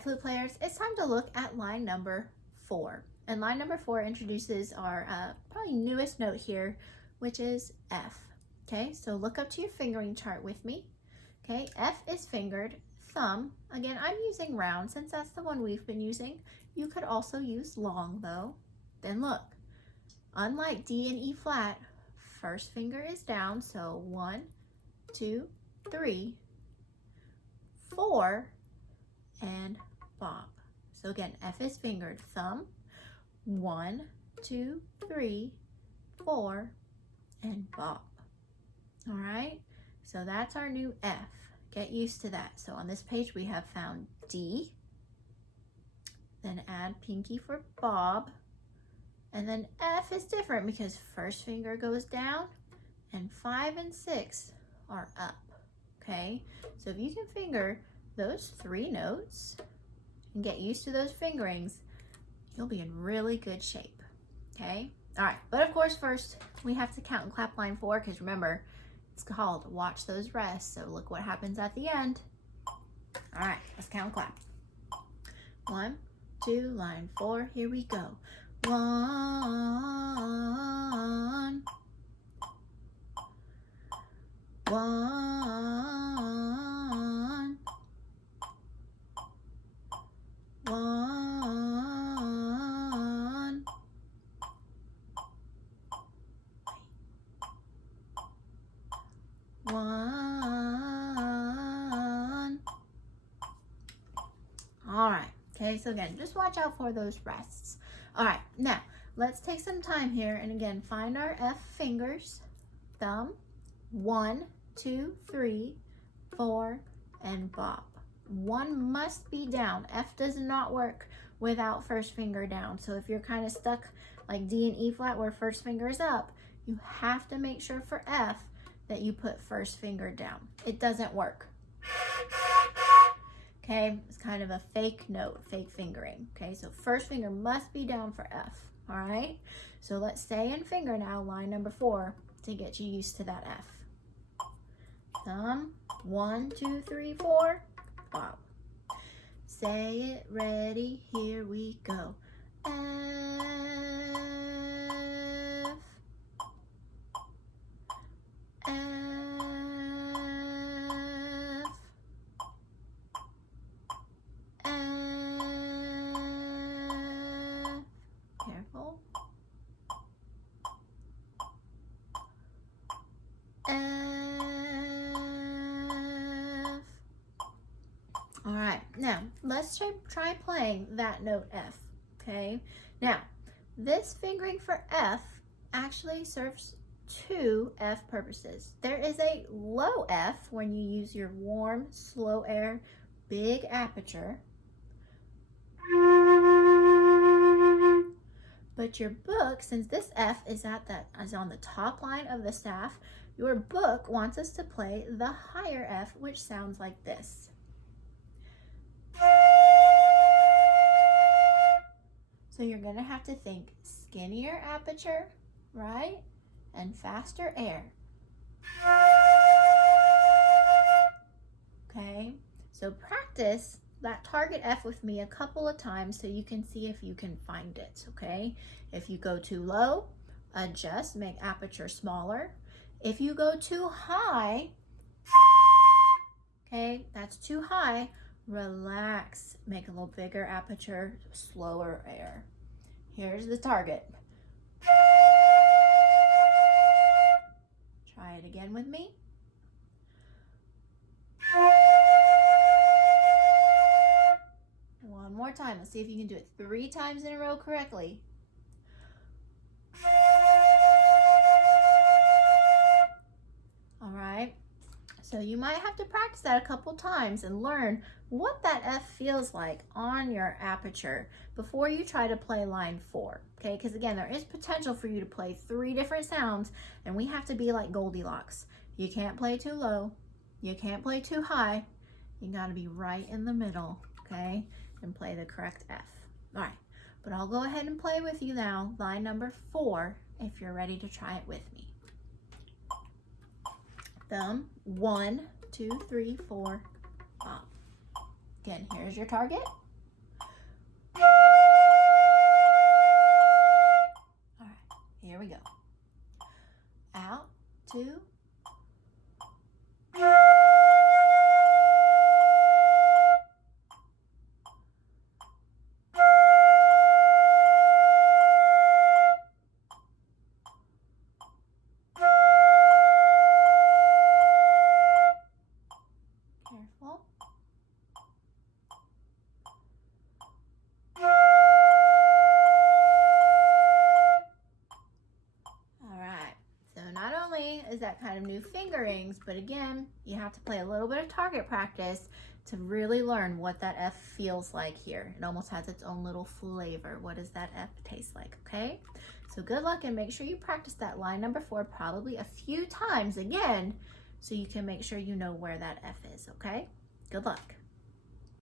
right, flute players, it's time to look at line number 4. And line number 4 introduces our probably newest note here, which is F. Okay, so look up to your fingering chart with me. Okay, F is fingered, thumb. Again, I'm using round since that's the one we've been using. You could also use long though. Then look, unlike D and E flat, first finger is down, so 1, 2, 3, 4, and bob. So again, F is fingered, thumb, 1, 2, 3, 4, and bob. All right, so that's our new F. Get used to that. So on this page we have found D, then add pinky for bob, and then F is different because first finger goes down and 5 and 6 are up. Okay, so if you can finger those 3 notes and get used to those fingerings, you'll be in really good shape. Okay, all right, but of course first we have to count and clap line 4, because remember it's called watch those rests. So look what happens at the end. All right, let's count and clap. 1, 2, line 4, here we go. 1, 1, 1, 1. All right, okay, so again, just watch out for those rests. All right, now let's take some time here and again find our F fingers, thumb, 1, 2, 3, 4, and bob. 1 must be down. F does not work without first finger down. So if you're kind of stuck like D and E flat where first finger is up, you have to make sure for F that you put first finger down. It doesn't work. Okay, it's kind of a fake note, fake fingering. Okay, so first finger must be down for F. All right, so let's say and finger now line number 4 to get you used to that F. Thumb, 1, 2, 3, 4, bob. Say it, ready, here we go. F, F, F, careful, F. All right, now let's try playing that note F, okay? Now, this fingering for F actually serves 2 F purposes. There is a low F when you use your warm, slow air, big aperture. But your book, since this F is on the top line of the staff, your book wants us to play the higher F, which sounds like this. So you're gonna have to think skinnier aperture, right? And faster air. Okay, so practice that target F with me a couple of times so you can see if you can find it, okay? If you go too low, adjust, make aperture smaller. If you go too high, okay, that's too high, relax, make a little bigger aperture, slower air. Here's the target. Try it again with me. One more time. Let's see if you can do it 3 times in a row correctly. All right. So you might have to practice that a couple times and learn what that F feels like on your aperture before you try to play line 4, okay? Because again, there is potential for you to play 3 different sounds, and we have to be like Goldilocks. You can't play too low, you can't play too high, you gotta be right in the middle, okay? And play the correct F. All right, but I'll go ahead and play with you now, line number 4, if you're ready to try it with me. Thumb, 1, 2, 3, 4, bob. Again, here's your target. kind of new fingerings, but again, you have to play a little bit of target practice to really learn what that F feels like here. It almost has its own little flavor. What does that F taste like, okay? So good luck, and make sure you practice that line number 4 probably a few times again so you can make sure you know where that F is, okay? Good luck.